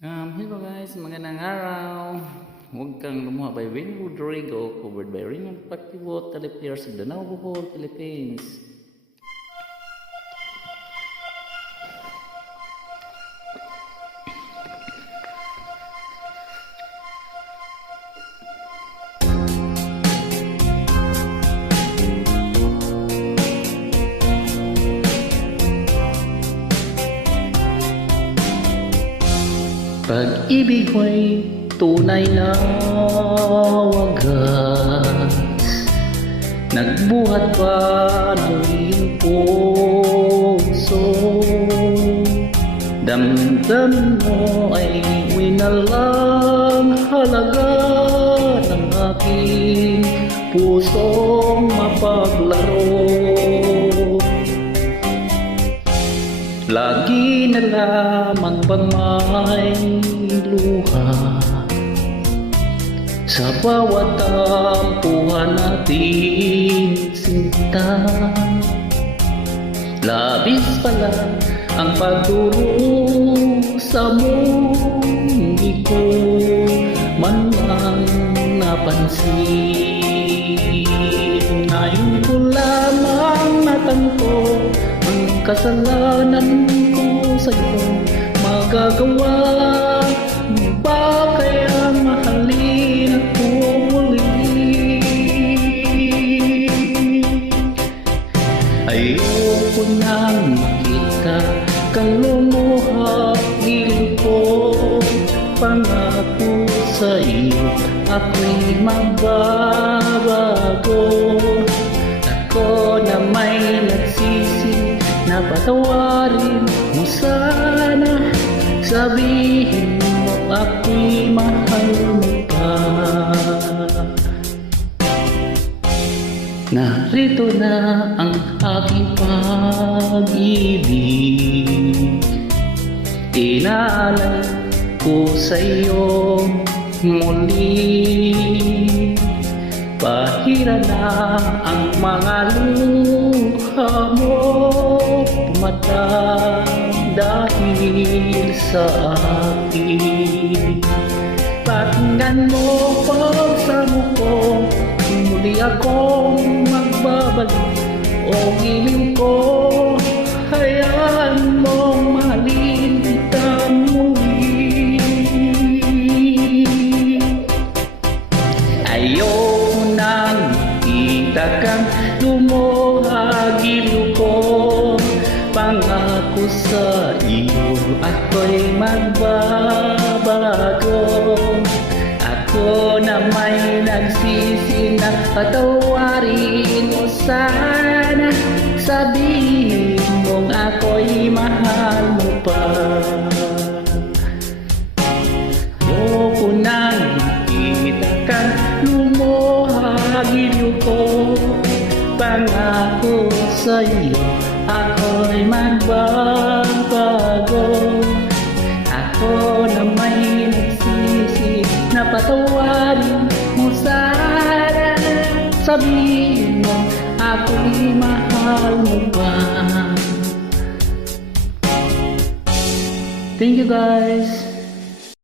Hello guys, magandang araw. Huwag kang lumuha by Win Rodrigo, covered by Raymond Pacquiao, Teleplayers of Danao, Bohol, Philippines. Pag-ibig mo'y tunay na wagas, nagbuhat pa ng iyong puso. Damdam mo ay winalang halaga ng aking pusong mapaglaro. Lagi na lamang bang may luha sa bawat tampuhan nating sinta. Labis pala ang pagdurusa mo, hindi ko man lang napansin. Ngayon ko lamang natanto ang kasalanan ko sa'yo. Magagawa mo ba kaya mahalin ako muli? Ayoko nang makita kang lumuha, gilid ko. Pangako sa iyo ako'y magbabago. Ako na may nagsisi na patawarin mo sana. Sabihin mo ako'y mahal mo pa. Narito na ang aking pag-ibig, inaalay ko sa iyo muli. Pahira na ang mga luha mo, pumatay dahil sa akin. Pakinggan mo pagsamo ko, muli akong magbabalik. O giling ko, hayaan mong mahalin kita muli. Ayoko nang makita kang lumuha, giliw ko. Pangako sa iyo ako'y magbabago. Ako na may nagsisi na patawarin mo sana. Sabihin mong ako'y mahal mo pa. Ayoko nang makita kang lumuha, giliw ko. Pangako sa iyo ako'y magbabago. Ako na may nagsisi na patawarin mo sana. Sabihin mo ako'y mahal mo pa. Thank you guys.